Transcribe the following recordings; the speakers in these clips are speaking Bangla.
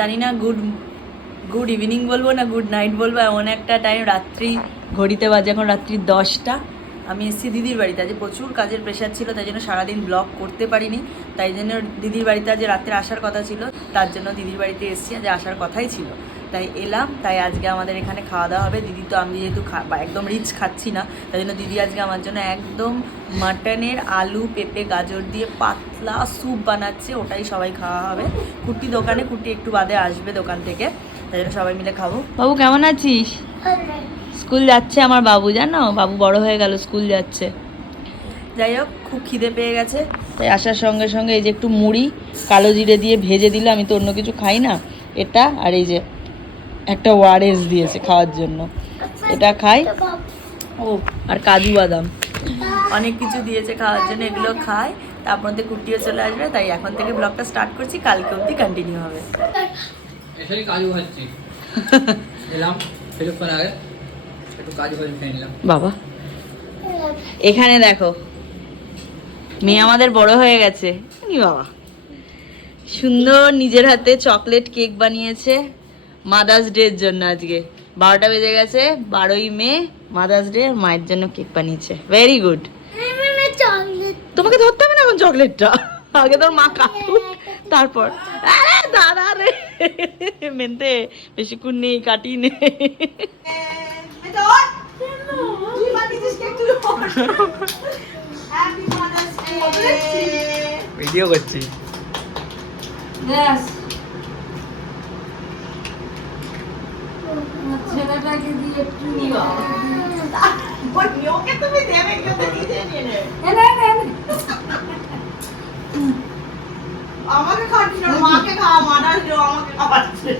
জানি না গুড গুড ইভিনিং বলব না গুড নাইট বলব, এমন একটা টাইম রাত্রি ঘড়িতে বাজে এখন রাত্রি দশটা। আমি এসেছি দিদির বাড়িতে আজ প্রচুর কাজের প্রেশার ছিল, তাই জন্য সারাদিন ব্লগ করতে পারিনি। তাই জন্য দিদির বাড়িতে আজ রাত্রে আসার কথা ছিল, তার জন্য দিদির বাড়িতে এসেছি আজ আসার কথাই ছিল। তাই এলাম তাই আজকে আমাদের এখানে খাওয়া দাওয়া হবে। দিদি তো আমি যেহেতু একদম রিচ খাচ্ছি না তাই জন্য দিদি আজকে আমার জন্য একদম মাটনের আলু পেঁপে গাজর দিয়ে পাতলা স্যুপ বানাচ্ছে ওটাই সবাই খাওয়া হবে। কুটি দোকানে কুটি একটু বাদে আসবে দোকান থেকে তাই জন্য সবাই মিলে খাব। বাবু কেমন আছিস? স্কুল যাচ্ছে আমার বাবু জানো? বাবু বড় হয়ে গেল স্কুল যাচ্ছে। যাই হোক খুব খিদে পেয়ে গেছে। তাই আসার সঙ্গে সঙ্গে এই যে একটু মুড়ি কালো জিরে দিয়ে ভেজে দিল আমি তো অন্য কিছু খাই না এটা আর এই যে একটা ওয়ারেস দিয়েছে খাওয়ার জন্য। এটা খাই। ও আর কাজু বাদাম। অনেক কিছু দিয়েছে খাওয়ার জন্য এগুলো খাই। তার মধ্যে কুটিও চলে আসবে তাই এখন থেকে ব্লগটা স্টার্ট করছি কালকে অবধি কন্টিনিউ হবে। কাজু খাচ্ছি এলাম আগে। একটু কাজু খেয়ে নিলাম। বাবা। এখানে দেখো মেয়ে আমাদের বড় হয়ে গেছে। নি বাবা। সুন্দর নিজের হাতে চকলেট কেক বানিয়েছে। মাদার্স ডের জন্য আজকে। বারোটা বেজে গেছে বারোই মে মাদার্স ডে মায়ের জন্য কেক বানিয়েছে। ভেরি গুড তোমাকে ধরতে হবে না এখন চকলেটটা আগে তোর মা কাটুক তারপর। আরে দাদা রে। মেনতে বেশিক্ষণ নেই কাটি নেই ভিডিও করছি। আমাকে খাওয়াচ্ছিল না, মাকে খাওয়া মাদার্স ডে আমাকে খাওয়াচ্ছে।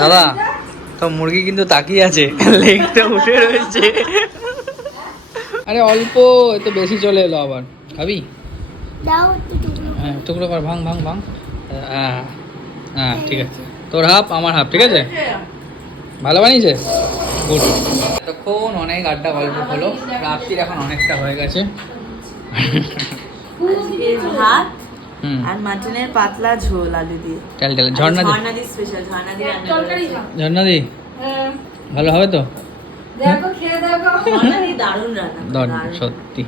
দাদা তো মুরগি কিন্তু তাকিয়ে আছে। লেগটা উঠে রয়েছে। আরে অল্প এতে বেশি চলে এলো আবার। খাবি? হ্যাঁ টুকরো কর ভাঙ ভাঙ ভাঙ। হ্যাঁ হ্যাঁ ঠিক আছে। তোর হাফ আমার হাফ ঠিক আছে? ভালো বানিয়েছে? গুড এতক্ষণ অনেক আড্ডা গল্প হলো রাত্রির এখন অনেকটা হয়ে গেছে। ভাত হুম। আর মাটনের পাতলা ঝোল আলু দিয়ে। চাল চাল ঝর্ণা দি। ঝর্ণা দি স্পেশাল ঝর্ণা দি ঝর্ণা দি। ভালো হবে তো। সত্যি।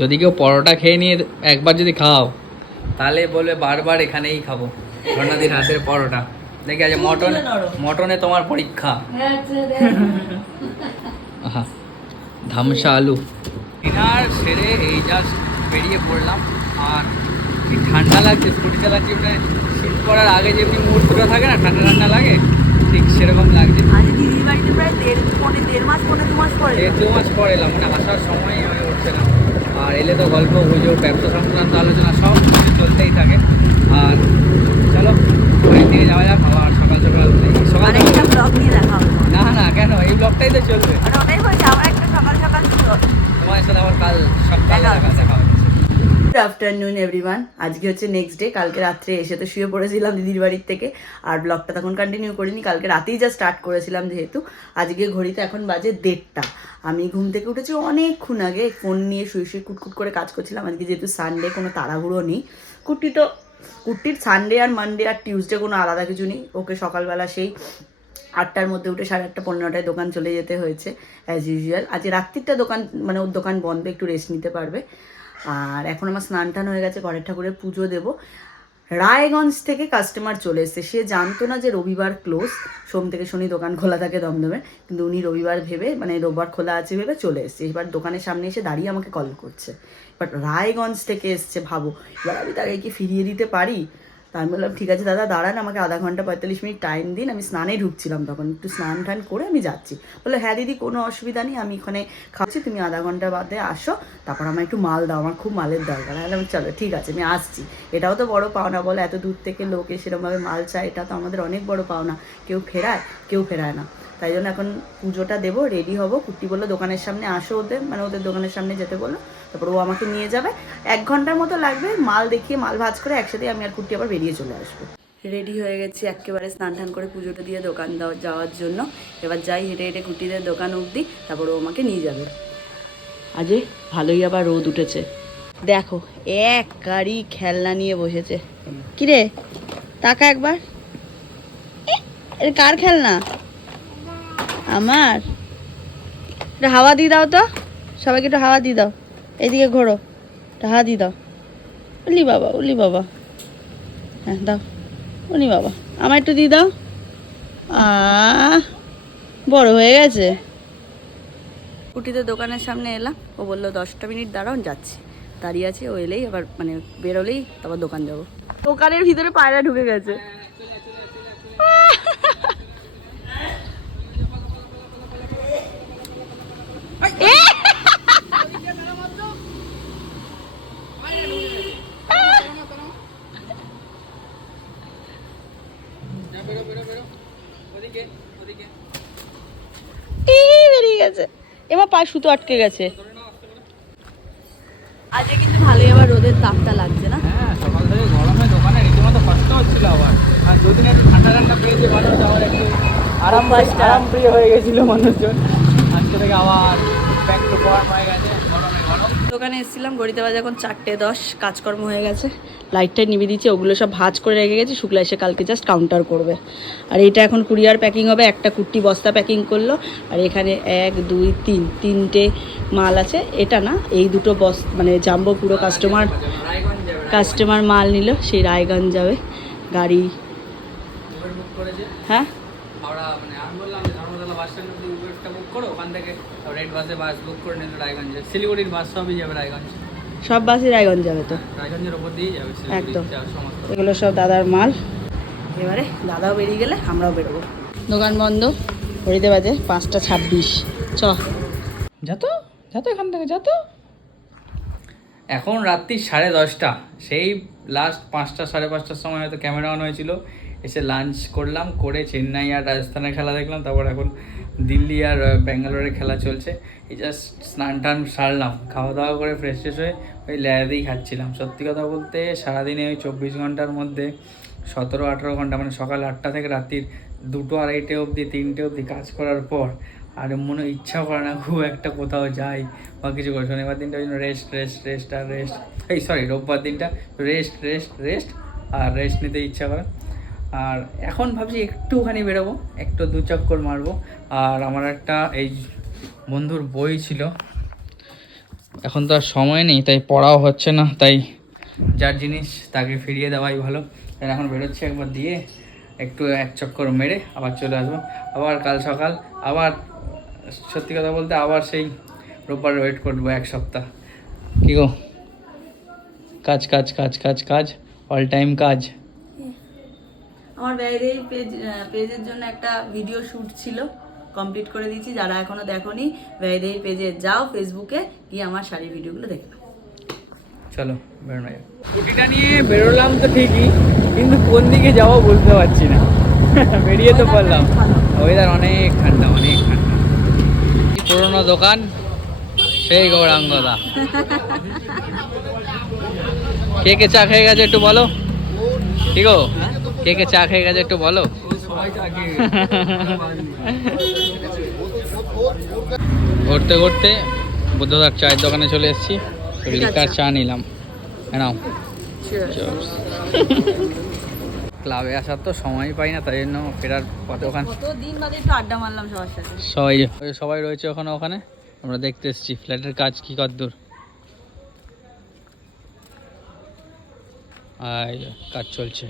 যদি কেউ পরোটা খেয়ে নিয়ে একবার যদি খাও তাহলে বলবে বারবার এখানেই খাব। ঝর্ণাদির হাতের পরোটা। দেখি আজ মটন মটনে তোমার পরীক্ষা। ধামসা আলু। ডিনার সেরে এই জাস্ট বেরিয়ে পড়লাম। আর কি ঠান্ডা লাগছে স্কুটি চালাচ্ছি মানে শীত করার আগে যেমনি মুহূর্তটা থাকে না ঠান্ডা ঠান্ডা লাগে ঠিক সেরকম লাগছে। আজ দিদির বাড়িতে প্রায় দেড় পনেরো দেড় মাস পনেরো দু মাস পরে। এই দু মাস পর এলাম মানে আসার সময় হয়ে উঠছে না। আর এলে তো গল্প গুজব ব্যবসা সংক্রান্ত আলোচনা সব। চলতেই থাকে। আর চলো বাড়ির দিকে যাওয়া যাক আবার সকাল সকাল সকাল আরেকটা ব্লগ নিয়ে দেখা না না কেন? এই ব্লগটাই তো চলবে। অনেক একটা সকাল সকাল তোমার সাথে আবার কাল সকালে দেখা। গুড আফটারনুন এভরিওয়ান আজকে হচ্ছে নেক্সট ডে কালকে রাত্রে এসে তো শুয়ে পড়েছিলাম দিদির বাড়ির থেকে। আর ব্লগটা তখন কন্টিনিউ করিনি, কালকে রাতেই যা স্টার্ট করেছিলাম যেহেতু। আজকে ঘড়িতে এখন বাজে দেড়টা। আমি ঘুম থেকে উঠেছি অনেকক্ষণ আগে ফোন নিয়ে শুয়ে শুয়ে কুটকুট করে কাজ করছিলাম। আজকে যেহেতু সানডে কোনো তাড়াহুড়ো নেই। কুট্টি তো, কুট্টির সানডে আর মানডে আর টিউসডে কোনো আলাদা কিছু নেই। ওকে সকালবেলা সেই আটটার মধ্যে উঠে সাড়ে আটটা পনেরোটায় দোকান চলে যেতে হয়েছে অ্যাজ ইউজুয়াল আজ রাত্রিটা দোকান মানে ওর দোকান বন্ধ, একটু রেস্ট নিতে পারবে। আর এখন আমার স্নান টান হয়ে গেছে ঘরের ঠাকুরের পুজো দেব। রায়গঞ্জ থেকে কাস্টমার চলে এসছে। সে জানতো না যে রবিবার ক্লোজ সোম থেকে শনি দোকান খোলা থাকে দমদমে। কিন্তু উনি রবিবার ভেবে মানে রোববার খোলা আছে ভেবে চলে এসছে। এবার দোকানের সামনে এসে দাঁড়িয়ে আমাকে কল করছে। বাট রায়গঞ্জ থেকে এসছে, ভাবো, এবার আমি তাকে কি ফিরিয়ে দিতে পারি? তা আমি বললাম, ঠিক আছে দাদা, দাঁড়ান, আমাকে আধা ঘণ্টা পঁয়তাল্লিশ মিনিট টাইম দিন। আমি স্নানে ঢুকছিলাম তখন, একটু স্নান টান করে আমি যাচ্ছি। বলল হ্যাঁ দিদি, কোনো অসুবিধা নেই, আমি এখানে খাচ্ছি, তুমি আধা ঘণ্টা বাদে আসো, তারপর আমার একটু মাল দাও, আমার খুব মালের দরকার। আমি চলো, ঠিক আছে, আমি আসছি। এটাও তো বড় পাওনা বলো, এত দূর থেকে লোকে সেরকমভাবে মাল চায়, এটা তো আমাদের অনেক বড় পাওনা। কেউ ফেরায় কেউ ফেরায় না। তাই জন্য এখন পুজোটা দেবো রেডি হব। কুট্টি বলল দোকানের সামনে আসো ওদের। মানে ওদের দোকানের সামনে যেতে বলল। তারপর ও আমাকে নিয়ে যাবে। এক ঘণ্টার মতো লাগবে মাল দেখিয়ে মাল ভাজ করে একসাথে আমি আর কুট্টি আবার বেরিয়ে চলে আসব। রেডি হয়ে গেছি একেবারে স্নান টান করে পুজোটা দিয়ে দোকান দেওয়া যাওয়ার জন্য। এবার যাই হেঁটে হেঁটে কুটিদের দোকান অবধি তারপর ও আমাকে নিয়ে যাবে। আজে ভালোই আবার রোদ উঠেছে। দেখো এক গাড়ি খেলনা নিয়ে বসেছে। কিরে টাকা একবার। এ, কার খেলনা? আমার? একটু হাওয়া দিয়ে দাও তো। সবাইকে একটু হাওয়া দিয়ে দাও। এইদিকে ঘোরো। একটু হাওয়া দিয়ে দাও। উলি বাবা উলি বাবা। হ্যাঁ দাও। উলি বাবা আমার একটু দিয়ে দাও। আ বড় হয়ে গেছে। কুটিতে দোকানের সামনে এলাম। ও বলল, দশটা মিনিট দাঁড়াও যাচ্ছি। দাঁড়িয়ে আছে, ও এলেই, আবার মানে বেরোলেই তারপর দোকান যাব। দোকানের ভিতরে পায়রা ঢুকে গেছে। বেরিয়ে গেছে। এবার পায়ে সুতো আটকে গেছে। আজকে কিন্তু ভালোই আবার রোদের তাপটা লাগছে না? হ্যাঁ সকাল থেকে গরমে দোকানে রীতিমতো কষ্ট হচ্ছিল আবার। আর দুদিন একটু ঠান্ডা ঠান্ডা পেয়েছে মানুষ আবার একটু আরাম। আরাম প্রিয় হয়ে গেছিল মানুষজন। আজকে থেকে আবার ব্যাক টু পায়ে গেছে। দোকানে এসেছিলাম গড়িতে বাজে এখন চারটে দশ কাজকর্ম হয়ে গেছে। লাইটটা নিভিয়ে দিচ্ছে ওগুলো সব ভাজ করে রেখে গেছি শুক্লা এসে কালকে জাস্ট কাউন্টার করবে। আর এটা এখন কুরিয়ার প্যাকিং হবে একটা কুর্তি বস্তা প্যাকিং করল আর এখানে এক দুই তিন তিনটে মাল আছে। এটা না এই দুটো বস মানে জাম্বো পুরো কাস্টমার কাস্টমার মাল নিল সেই রায়গঞ্জ যাবে গাড়ি হ্যাঁ? হাওড়া মানে আমি বললাম যে ধর্মতলা বাস স্ট্যান্ড বুক করো ওখান থেকে রেড বাসে বাস বুক করে নিল রায়গঞ্জে। শিলিগুড়ির বাস সবই যাবে রায়গঞ্জ। সব বাসই রায়গঞ্জ যাবে তো? রায়গঞ্জের ওপর দিয়েই যাবে একদম। এগুলো সব দাদার মাল। এবারে দাদাও বেরিয়ে গেলে আমরাও বেরোবো। দোকান বন্ধ। ঘড়িতে বাজে পাঁচটা ছাব্বিশ। চ। যত যত এখান থেকে যত এখন রাত্রি সাড়ে দশটা। সেই লাস্ট পাঁচটা, সাড়ে পাঁচটার সময় হয়তো ক্যামেরা অন হয়েছিল। এসে লাঞ্চ করলাম, করে চেন্নাই আর রাজস্থানের খেলা দেখলাম, তারপর এখন দিল্লি আর ব্যাঙ্গালোরের খেলা চলছে। এই জাস্ট স্নান টান সারলাম, খাওয়া দাওয়া করে ফ্রেশ ফ্রেশ হয়ে ওই ল্যাদেই খাচ্ছিলাম। সত্যি কথা বলতে সারাদিনে ওই চব্বিশ ঘণ্টার মধ্যে সতেরো, আঠেরো ঘণ্টা মানে সকাল আটটা থেকে রাত্রির দুটো আড়াইটে অবধি, তিনটে অবধি কাজ করার পর আর মনে ইচ্ছা করে না, খুব একটা কোথাও যাই বা কিছু করে। শনিবার দিনটা ওই জন্য রেস্ট রেস্ট রেস্ট আর রেস্ট এই সরি রোববার দিনটা রেস্ট রেস্ট রেস্ট আর রেস্ট নিতে ইচ্ছা করে। আর এখন ভাবছি একটুখানি বেরোবো, একটু দু চক্কর মারবো। আর আমার একটা এই বন্ধুর বই ছিল। এখন তো আর সময় নেই, তাই পড়াও হচ্ছে না, তাই যার জিনিস তাকে ফিরিয়ে দেওয়াই ভালো। তাই এখন বেরোচ্ছি একবার দিয়ে। একটু এক চক্কর মেরে আবার চলে আসব। আবার কাল সকাল, আবার, সত্যি কথা বলতে আবার সেই রোববার ওয়েট করব এক সপ্তাহ। কি গো? কাজ কাজ কাজ কাজ কাজ অল টাইম কাজ। আমার বাইরে পেজ পেজের জন্য একটা ভিডিও শ্যুট ছিল কমপ্লিট করে দিয়েছি, যারা এখনও দেখোনি, বাইরে পেজে যাও ফেসবুকে গিয়ে আমার শাড়ির ভিডিওগুলো দেখে নাও। চলো, বেরোনো যাক। স্কুটিটা নিয়ে বেরোলাম তো ঠিকই, কিন্তু কোন দিকে যাব বুঝতে পারছি না। বেরিয়ে তো পড়লাম। ওয়েদার অনেক ঠান্ডা অনেক ঠান্ডা। পুরোনো দোকান? সেই গৌরাঙ্গদা। কে কে চা খেয়ে গেছে একটু বলো। ঠিক কে কে চা খেয়ে গেছে একটু বলো। ঘুরতে ঘুরতে বুদ্ধদার চায়ের দোকানে চলে এসেছি। লিকার চা নিলাম। নাও। ক্লাবে আসার তো সময় পাই না তাই জন্য ফেরার পথে ওখানে। আড্ডা মারলাম সবার সাথে। সবাই সবাই রয়েছে ওখানে ওখানে? আমরা দেখতে এসেছি ফ্ল্যাটের কাজ কি কদ্দূর। আর কাজ চলছে।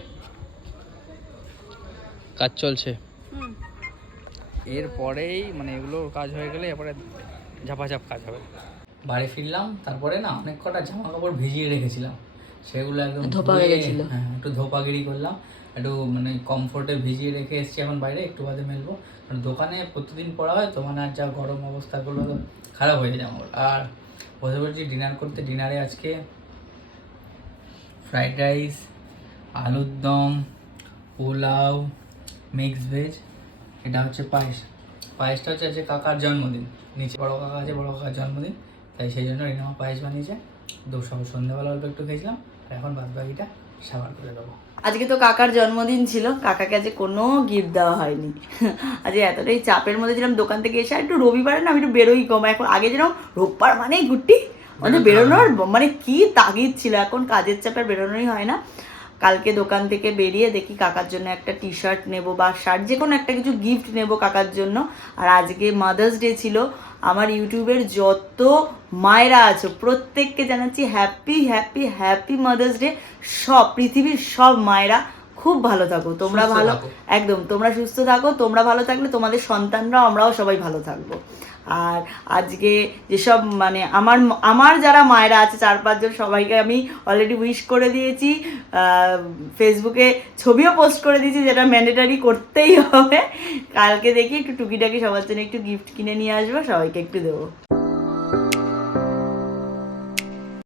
কাজ চলছে। এরপরেই মানে এগুলোর কাজ হয়ে গেলে এরপরে ঝাপাঝাপ কাজ হবে। বাড়ি ফিরলাম তারপরে না অনেক কটা জামা কাপড় ভিজিয়ে রেখেছিলাম। সেগুলো একদম ধোপা হয়ে গেছিল। হ্যাঁ একটু ধোপাগিরি করলাম একটু মানে কমফোর্টে ভিজিয়ে রেখে এসেছি এখন বাইরে একটু বাদে মেলবো। কারণ দোকানে প্রতিদিন পড়া হয় তো মানে আর যা গরম অবস্থাগুলো তো খারাপ হয়ে যায় আমার। আর বসে বলছি ডিনার করতে ডিনারে আজকে ফ্রাইড রাইস আলুর দম পোলাও মিক্স ভেজ এটা হচ্ছে পায়েস। পায়েসটা হচ্ছে আজকে কাকার জন্মদিন। নিচে বড় কাকা আছে বড় কাকার জন্মদিন। তাই সেই জন্য রিনামা পায়েস বানিয়েছে। দু সকাল সন্ধ্যাবেলা অল্প একটু খেয়েছিলাম আর এখন বাদ বাকিটা সাবার করে দেবো। আজকে তো কাকার জন্মদিন ছিল কাকাকে আজকে কোনো গিফট দেওয়া হয়নি। আজকে এতটাই চাপের মধ্যে ছিলাম দোকান থেকে এসে একটু রবিবারে না আমি একটু বেরোই কম এখন আগে যেরকম রোববার মানেই গুটি মানে বেরোনোর মানে কি তাগিদ ছিল এখন কাজের চাপে বেরোনোই হয় না। কালকে দোকান থেকে বেরিয়ে দেখি কাকার জন্য একটা টি শার্ট নেব বা শার্ট যে কোনো একটা কিছু গিফট নেব কাকার জন্য। আর আজকে মাদার্স ডে ছিল, আমার ইউটিউবের যত মায়েরা আছো, প্রত্যেককে জানাচ্ছি happy happy happy mother's day সব, পৃথিবীর সব মায়েরা খুব ভালো থাকো। তোমরা ভালো একদম তোমরা সুস্থ থাকো তোমরা ভালো থাকলে তোমাদের সন্তানরাও আমরাও সবাই ভালো থাকব। আর আজকে যেসব মানে আমার আমার যারা মায়েরা আছে চার পাঁচজন সবাইকে আমি অলরেডি উইশ করে দিয়েছি ফেসবুকে ছবিও পোস্ট করে দিয়েছি যেটা ম্যান্ডেটারি করতেই হবে। কালকে দেখি একটু টুকিটাকি সবার জন্য একটু গিফট কিনে নিয়ে আসব সবাইকে একটু দেবো।